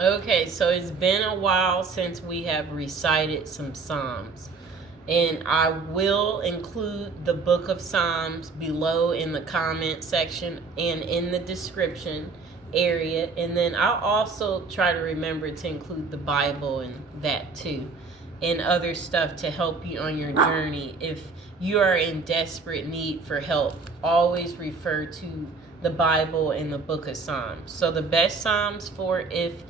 Okay, so it's been a while since we have recited some Psalms. And I will include the book of Psalms below in the comment section and in the description area. And then I'll also try to remember to include the Bible and that too, and other stuff to help you on your journey. If you are in desperate need for help, always refer to the Bible and the book of Psalms. So the best Psalms for if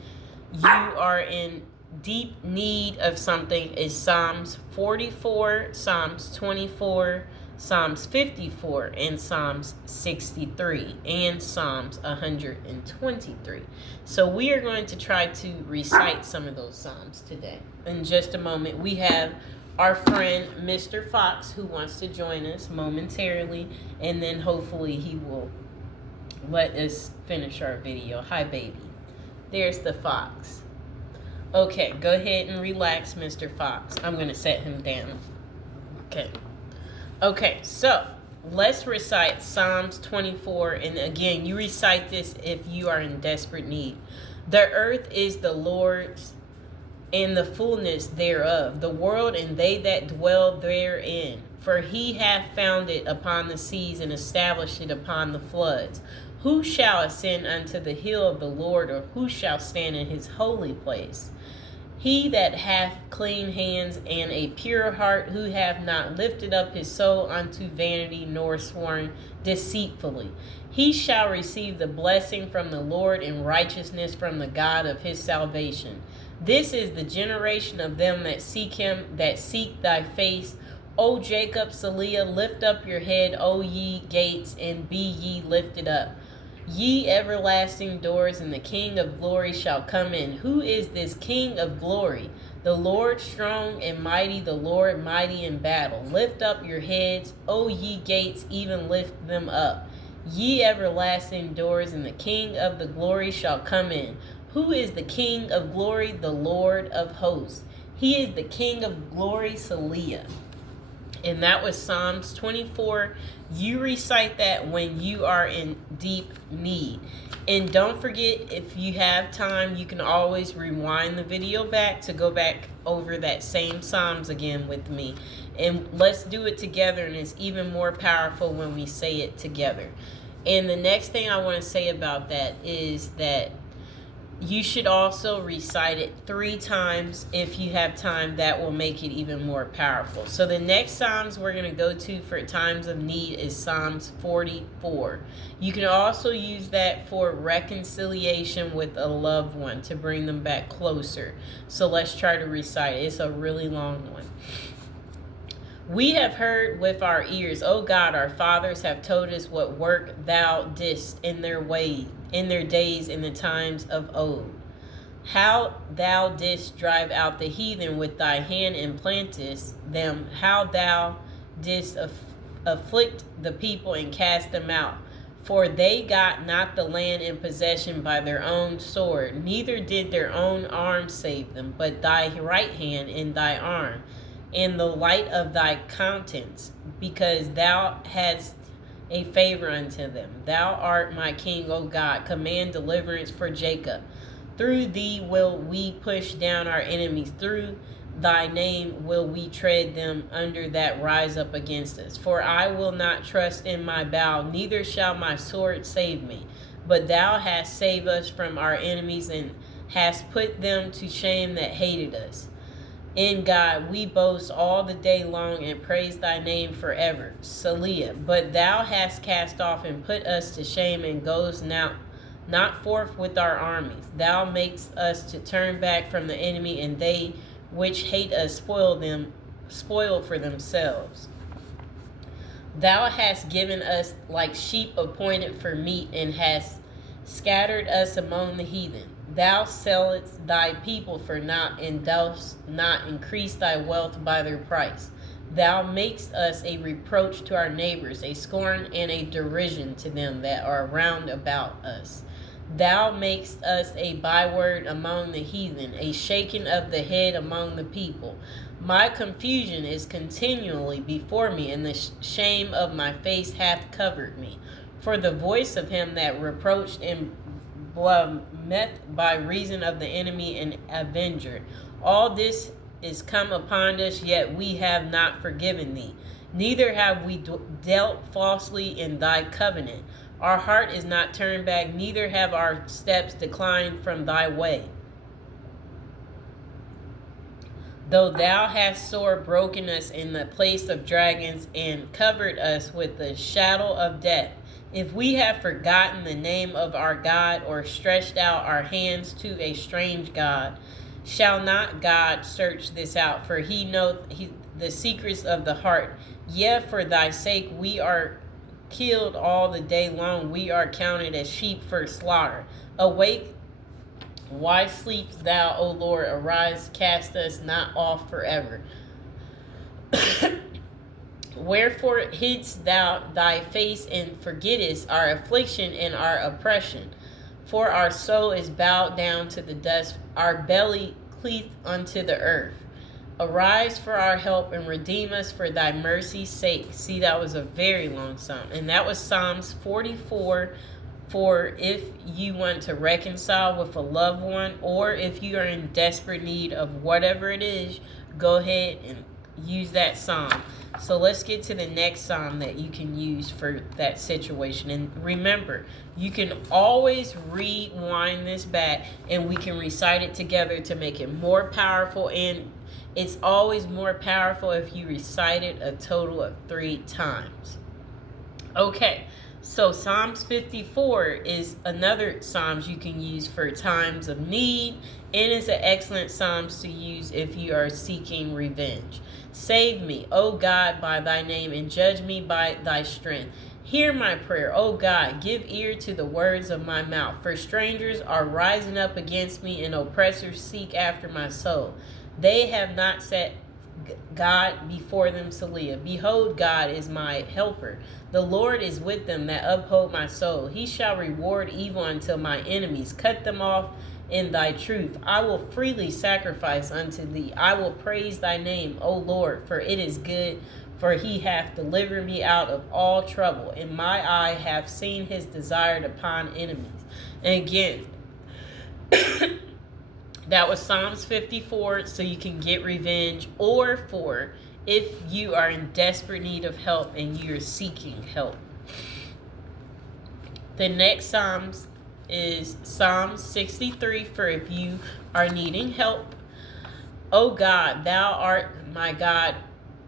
you are in deep need of something is Psalms 44, Psalms 24, Psalms 54, and Psalms 63, and Psalms 123. So we are going to try to recite some of those Psalms today. In just a moment, we have our friend Mr. Fox who wants to join us momentarily, and then hopefully he will let us finish our video. Hi, baby. There's the fox. Okay, go ahead and relax, Mr. Fox. I'm going to set him down. Okay, so let's recite Psalms 24. And again, you recite this if you are in desperate need. The earth is the Lord's and the fullness thereof, the world and they that dwell therein. For he hath founded upon the seas and established it upon the floods. Who shall ascend unto the hill of the Lord, or who shall stand in his holy place? He that hath clean hands and a pure heart, who hath not lifted up his soul unto vanity, nor sworn deceitfully. He shall receive the blessing from the Lord, and righteousness from the God of his salvation. This is the generation of them that seek him, that seek thy face. O Jacob, Selah, lift up your head, O ye gates, and be ye lifted up. Ye everlasting doors, and the King of glory shall come in. Who is this King of glory? The Lord strong and mighty, the Lord mighty in battle. Lift up your heads, O ye gates, even lift them up. Ye everlasting doors, and the King of the glory shall come in. Who is the King of glory? The Lord of hosts. He is the King of glory, Selah. And that was Psalms 24. You recite that when you are in deep need. And don't forget, if you have time, you can always rewind the video back to go back over that same Psalms again with me. And let's do it together, and it's even more powerful when we say it together. And the next thing I want to say about that is that you should also recite it 3 times if you have time. That will make it even more powerful. So the next Psalms we're going to go to for times of need is Psalms 44. You can also use that for reconciliation with a loved one to bring them back closer. So let's try to recite it. It's a really long one. We have heard with our ears, O God, our fathers have told us what work thou didst in their days in the times of old. How thou didst drive out the heathen with thy hand and plantest them, how thou didst afflict the people and cast them out. For they got not the land in possession by their own sword, neither did their own arm save them, but thy right hand and thy arm, in the light of thy countenance, because thou hadst a favor unto them. Thou art my king, O God. Command deliverance for Jacob. Through thee will we push down our enemies. Through thy name will we tread them under that rise up against us. For I will not trust in my bow, neither shall my sword save me. But thou hast saved us from our enemies, and hast put them to shame that hated us. In God we boast all the day long, and praise thy name forever. Selah. But thou hast cast off and put us to shame, and goes now not forth with our armies. Thou makest us to turn back from the enemy, and they which hate us spoil for themselves. Thou hast given us like sheep appointed for meat, and hast scattered us among the heathen. Thou sellest thy people for naught, and dost not increase thy wealth by their price. Thou makest us a reproach to our neighbors, a scorn and a derision to them that are round about us. Thou makest us a byword among the heathen, a shaking of the head among the people. My confusion is continually before me, and the shame of my face hath covered me. For the voice of him that reproached and who have met by reason of the enemy and avenger. All this is come upon us, yet we have not forgiven thee. Neither have we dealt falsely in thy covenant. Our heart is not turned back, neither have our steps declined from thy way. Though thou hast sore broken us in the place of dragons and covered us with the shadow of death, if we have forgotten the name of our God or stretched out our hands to a strange God, shall not God search this out? For he knoweth the secrets of the heart. Yet for thy sake we are killed all the day long. We are counted as sheep for slaughter. Awake, why sleepst thou, O Lord? Arise, cast us not off forever. Wherefore hidst thou thy face and forgettest our affliction and our oppression? For our soul is bowed down to the dust, our belly cleaveth unto the earth. Arise for our help and redeem us for thy mercy's sake. See, that was a very long psalm. And that was Psalms 44 for if you want to reconcile with a loved one, or if you are in desperate need of whatever it is, go ahead and use that psalm. So let's get to the next psalm that you can use for that situation. And remember, you can always rewind this back and we can recite it together to make it more powerful. And it's always more powerful if you recite it a total of 3 times. Okay, so Psalms 54 is another Psalms you can use for times of need, and it's an excellent Psalms to use if you are seeking revenge. Save me, O God, by thy name, and judge me by thy strength. Hear my prayer, O God, give ear to the words of my mouth. For strangers are rising up against me, and oppressors seek after my soul. They have not set God before them, Selah. Behold, God is my helper. The Lord is with them that uphold my soul. He shall reward evil until my enemies. Cut them off in thy truth. I will freely sacrifice unto thee. I will praise thy name, O Lord, for it is good. For he hath delivered me out of all trouble, and my eye hath seen his desired upon enemies. And again, that was Psalms 54, so you can get revenge, or for if you are in desperate need of help and you're seeking help. The next Psalms is Psalm 63 for if you are needing help. O God, thou art my God.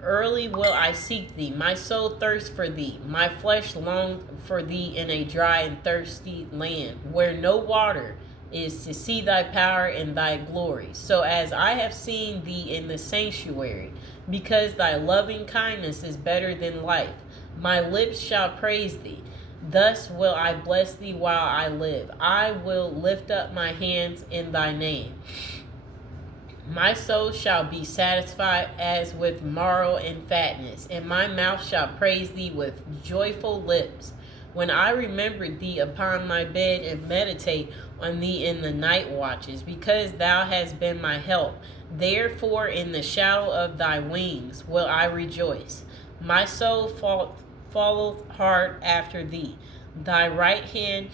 Early will I seek thee. My soul thirsts for thee. My flesh longed for thee in a dry and thirsty land, where no water is, to see thy power and thy glory. So as I have seen thee in the sanctuary, because thy loving kindness is better than life, my lips shall praise thee. Thus will I bless thee while I live. I will lift up my hands in thy name. My soul shall be satisfied as with marrow and fatness, and my mouth shall praise thee with joyful lips. When I remember thee upon my bed and meditate on thee in the night watches, because thou hast been my help. Therefore in the shadow of thy wings will I rejoice. My soul followeth hard after thee. Thy right hand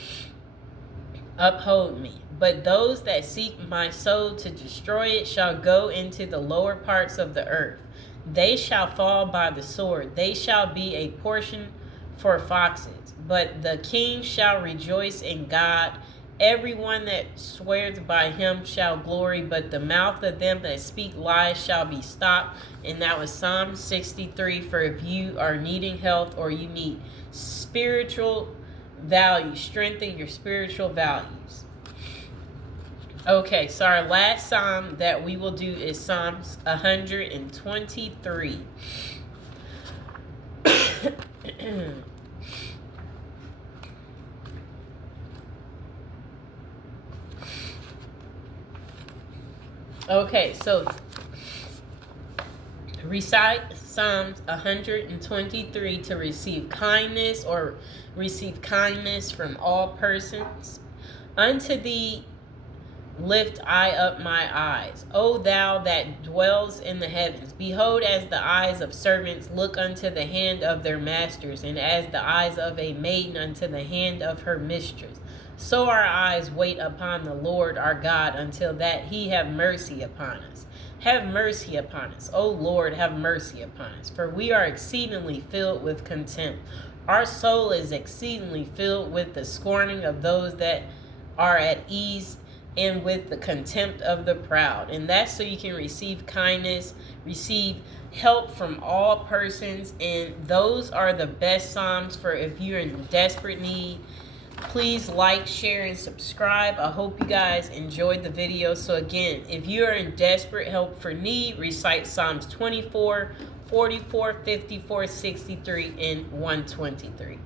uphold me. But those that seek my soul to destroy it shall go into the lower parts of the earth. They shall fall by the sword. They shall be a portion for foxes. But the king shall rejoice in God. Everyone that swears by him shall glory, but the mouth of them that speak lies shall be stopped. And that was Psalm 63 for if you are needing health or you need spiritual value. Strengthen your spiritual values. Okay, so our last psalm that we will do is Psalms 123. Okay, so recite Psalms 123 to receive kindness or receive kindness from all persons. Unto thee lift I up my eyes, O thou that dwells in the heavens. Behold, as the eyes of servants look unto the hand of their masters, and as the eyes of a maiden unto the hand of her mistress. So our eyes wait upon the Lord our God until that he have mercy upon us. Have mercy upon us. O Lord, have mercy upon us. For we are exceedingly filled with contempt. Our soul is exceedingly filled with the scorning of those that are at ease and with the contempt of the proud. And that's so you can receive kindness, receive help from all persons. And those are the best Psalms for if you're in desperate need. Please like, share, and subscribe. I hope you guys enjoyed the video. So again, if you are in desperate help for need, recite Psalms 24, 44, 54, 63, and 123.